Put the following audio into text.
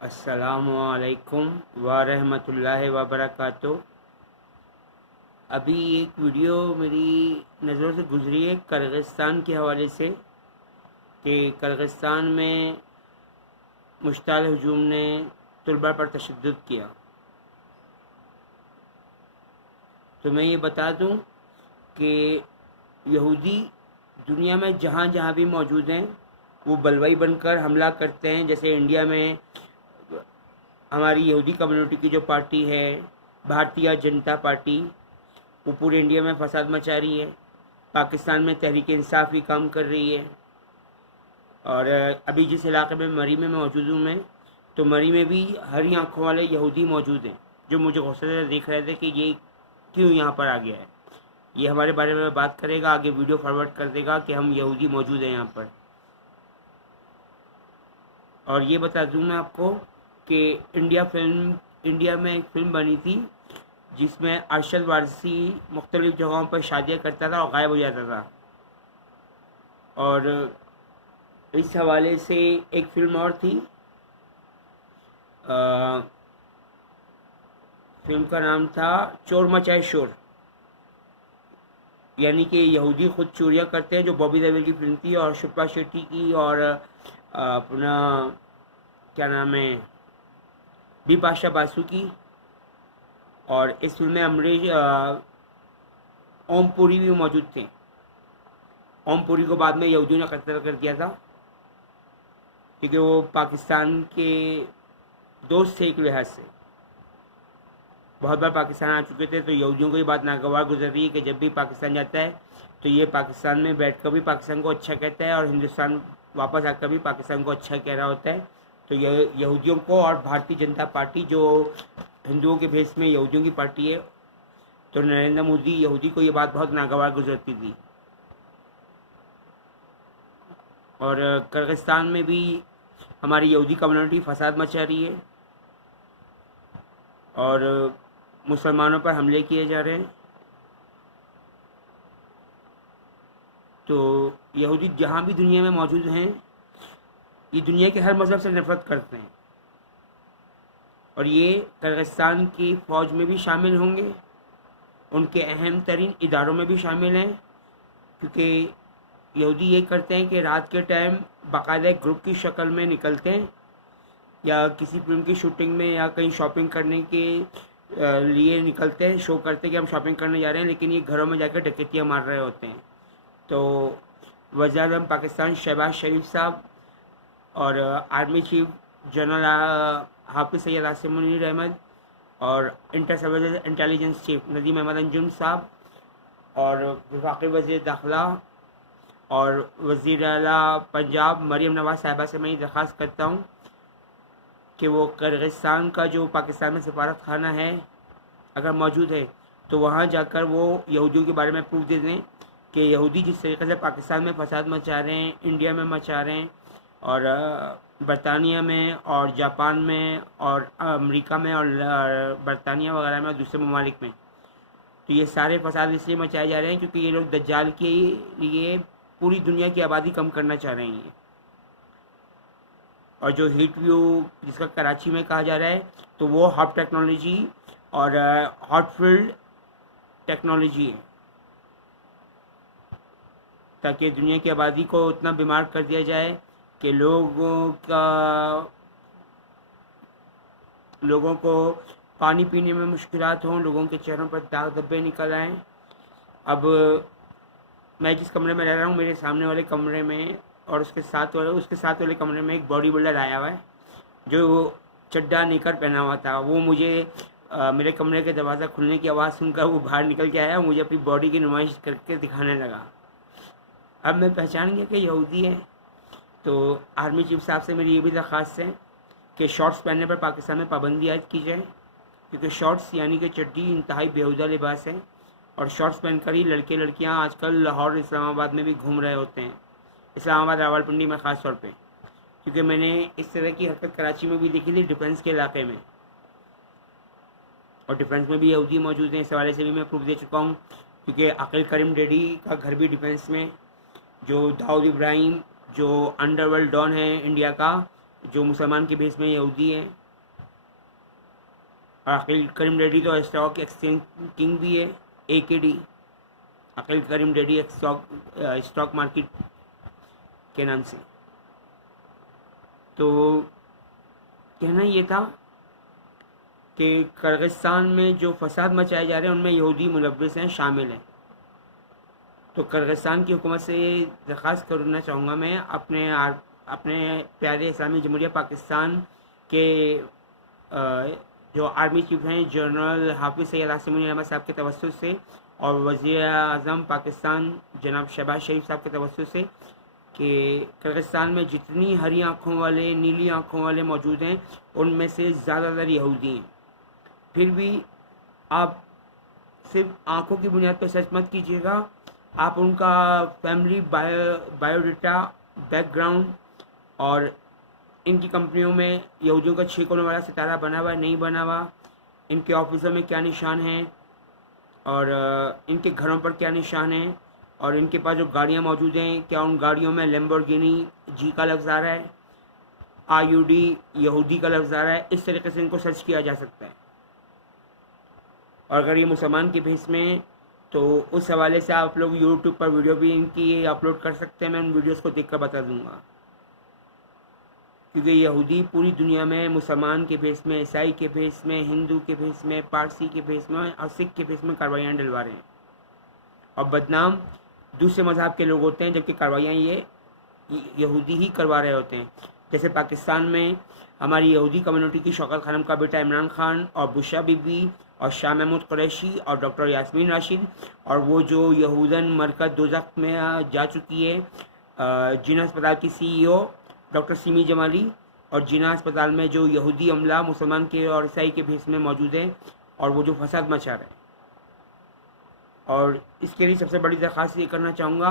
अस्सलामुअलैकुम वरहमतुल्लाहि वबरकातुह। अभी एक वीडियो मेरी नज़रों से गुजरी है किर्गिस्तान के हवाले से कि किर्गिस्तान में मुश्ताल हजूम ने तलबा पर तशद्दुद किया। तो मैं ये बता दूं कि यहूदी दुनिया में जहाँ जहाँ भी मौजूद हैं वो बलवाई बनकर हमला करते हैं। जैसे इंडिया में हमारी यहूदी कम्युनिटी की जो पार्टी है भारतीय जनता पार्टी, वो पूरे इंडिया में फसाद मचा रही है। पाकिस्तान में तहरीक इंसाफ भी काम कर रही है। और अभी जिस इलाके में मरी में मौजूद हूँ मैं, तो मरी में भी हरी आंखों वाले यहूदी मौजूद हैं जो मुझे गुस्से से देख रहे थे कि ये क्यों यहाँ पर आ गया है। ये हमारे बारे में बात करेगा, आगे वीडियो फॉरवर्ड कर देगा कि हम यहूदी मौजूद हैं यहाँ पर। और ये बता दूँ मैं आपको कि इंडिया में एक फ़िल्म बनी थी जिसमें अरशद वारसी मुख्तलिफ़ जगहों पर शादियाँ करता था और गायब हो जाता था। और इस हवाले से एक फ़िल्म और थी, फिल्म का नाम था चोर मचाए शोर, यानी कि यहूदी खुद चोरियाँ करते हैं, जो बॉबी देओल की फिल्म थी और शिल्पा शेट्टी की और अपना क्या नाम है बिपाशा बासु की। और इस फिल्म में ओम पुरी भी मौजूद थे। ओम पुरी को बाद में यहूदियों ने कत्ल कर दिया था क्योंकि वो पाकिस्तान के दोस्त थे। एक लिहाज से बहुत बार पाकिस्तान आ चुके थे, तो यहूदियों को ये बात नागवार गुजर रही है कि जब भी पाकिस्तान जाता है तो ये पाकिस्तान में बैठ कर भी पाकिस्तान को अच्छा कहता है और हिंदुस्तान वापस आकर भी पाकिस्तान को अच्छा कह रहा होता है। तो यहूदियों को, और भारतीय जनता पार्टी जो हिंदुओं के भेष में यहूदियों की पार्टी है, तो नरेंद्र मोदी यहूदी को ये बात बहुत नागवार गुजरती थी। और किर्गिस्तान में भी हमारी यहूदी कम्युनिटी फसाद मचा रही है और मुसलमानों पर हमले किए जा रहे हैं। तो यहूदी जहाँ भी दुनिया में मौजूद हैं, ये दुनिया के हर मज़हब से नफरत करते हैं और ये किर्गिस्तान की फ़ौज में भी शामिल होंगे, उनके अहम तरीन इदारों में भी शामिल हैं। क्योंकि यहूदी ये करते हैं कि रात के टाइम बाकायदा एक ग्रुप की शक्ल में निकलते हैं, या किसी फिल्म की शूटिंग में या कहीं शॉपिंग करने के लिए निकलते हैं, शो करते हैं कि हम शॉपिंग करने जा रहे हैं, लेकिन ये घरों में जाकर डकैतियाँ मार रहे होते हैं। तो वज़ीर-ए-आज़म पाकिस्तान शहबाज शरीफ साहब और आर्मी चीफ जनरल हाफिज़ सैयद आसिम मुनीर अहमद और Inter Services Intelligence chief Nadeem Ahmed Anjum sahab और वफाकी वज़ीर दाखिला और वज़ीर आला पंजाब मरीम नवाज़ साहिबा से मैं ये दरख्वास्त करता हूँ कि वो किर्गिस्तान का जो पाकिस्तान में सफारत खाना है अगर मौजूद है, तो वहाँ जाकर वो यहूदियों के बारे में प्रूफ दे दें कि यहूदी जिस तरीके से पाकिस्तान में फसाद मचा रहे हैं, इंडिया में मचा रहे हैं और बरतानिया में और जापान में और अमेरिका में और बरतानिया वगैरह में और दूसरे ममालिक में, तो ये सारे फसाद इसलिए मचाए जा रहे हैं क्योंकि ये लोग दज्जाल के लिए पूरी दुनिया की आबादी कम करना चाह रहे हैं। और जो हीट व्यू जिसका कराची में कहा जा रहा है, तो वो हॉट टेक्नोलॉजी और हॉट फील्ड टेक्नोलॉजी है, ताकि दुनिया की आबादी को उतना बीमार कर दिया जाए कि लोगों को पानी पीने में मुश्किलात हों, लोगों के चेहरों पर दाग धब्बे निकल आएँ। अब मैं जिस कमरे में रह रहा हूँ, मेरे सामने वाले कमरे में और उसके साथ वाले कमरे में एक बॉडी बिल्डर आया हुआ है जो चड्डा निकर पहना हुआ था। वो मुझे मेरे कमरे के दरवाज़ा खुलने की आवाज़ सुनकर वो बाहर निकल के आया, मुझे अपनी बॉडी की नुमाइश करके दिखाने लगा। अब मैं पहचान गया कि यहूदी है। तो आर्मी चीफ साहब से मेरी ये भी दरख्वास्त है कि शॉर्ट्स पहनने पर पाकिस्तान में पाबंदी आयद की जाए, क्योंकि शॉर्ट्स यानी कि चड्डी इंतहाई बेहुदा लिबास है और शॉर्ट्स पहनकर ही लड़के लड़कियां आजकल लाहौर इस्लामाबाद में भी घूम रहे होते हैं, इस्लामाबाद रावलपिंडी में ख़ास तौर पे, क्योंकि मैंने इस तरह की हरकत कराची में भी देखी थी, डिफेंस के इलाके में। और डिफेंस में भी यहूदी मौजूद हैं, इस हवाले से भी मैं प्रूफ दे चुका हूँ, क्योंकि अकील करीम डैडी का घर भी डिफेंस में, जो दाऊद इब्राहिम जो अंडरवर्ल्ड डॉन है इंडिया का, जो मुसलमान के भेष में यहूदी हैं। और अकील करीम रेड्डी तो स्टॉक एक्सचेंज किंग भी है, AKD, अकील करीम रेड्डी स्टॉक मार्केट के नाम से। तो कहना ये था कि किर्गिस्तान में जो फसाद मचाए जा रहे हैं उनमें यहूदी मुलव्विस हैं, शामिल हैं। तो किर्गिस्तान की हुकूमत से दरख्वास्त करना चाहूँगा मैं अपने प्यारे इस्लामी जमहूरिया पाकिस्तान के जो आर्मी चीफ हैं जनरल हाफिज़ सैयद आसिम मुनीर अहमद साहब के तवस्सुत से और वज़ीर आज़म पाकिस्तान जनाब शहबाज शरीफ साहब के तवस्सुत से कि किर्गिस्तान में जितनी हरी आँखों वाले, नीली आँखों वाले मौजूद हैं उनमें से ज़्यादातर यहूदी हैं। फिर भी आप सिर्फ आँखों की बुनियाद पर सर्च मत कीजिएगा, आप उनका फैमिली बायोडाटा, बैकग्राउंड और इनकी कंपनियों में यहूदियों का 6 कोनों वाला सितारा बना हुआ नहीं बना हुआ, इनके ऑफिसों में क्या निशान हैं और इनके घरों पर क्या निशान हैं और इनके पास जो गाड़ियाँ मौजूद हैं क्या उन गाड़ियों में लैम्बोर्गिनी जी का लफ्ज़ आ रहा है, IUD यहूदी का लफ्ज़ आ रहा है। इस तरीके से इनको सर्च किया जा सकता है। और अगर ये मुसलमान के भेष में तो उस हवाले से आप लोग यूट्यूब पर वीडियो भी इनकी अपलोड कर सकते हैं, मैं उन वीडियोस को देखकर बता दूंगा। क्योंकि यहूदी पूरी दुनिया में मुसलमान के भेष में, ईसाई के भेष में, हिंदू के भेष में, पारसी के भेष में और सिख के भेष में कार्रवाइयाँ डलवा रहे हैं और बदनाम दूसरे मज़हब के लोग होते हैं, जबकि कार्रवाइयाँ ये यहूदी ही करवा रहे होते हैं। जैसे पाकिस्तान में हमारी यहूदी कम्युनिटी की शौकत खानम का बेटा इमरान खान और बुशरा बीबी और शाह महमूद कुरैशी और डॉक्टर यास्मीन राशिद और वो जो यहूदन मरकज़ दोज़ख में जा चुकी है जिना अस्पताल की CEO डॉक्टर सिमी जमाली और जिना अस्पताल में जो यहूदी अमला मुसलमान के और ईसाई के भेष में मौजूद हैं और वो जो फसाद मचा रहे हैं। और इसके लिए सबसे बड़ी दरख्वास्त ये करना चाहूँगा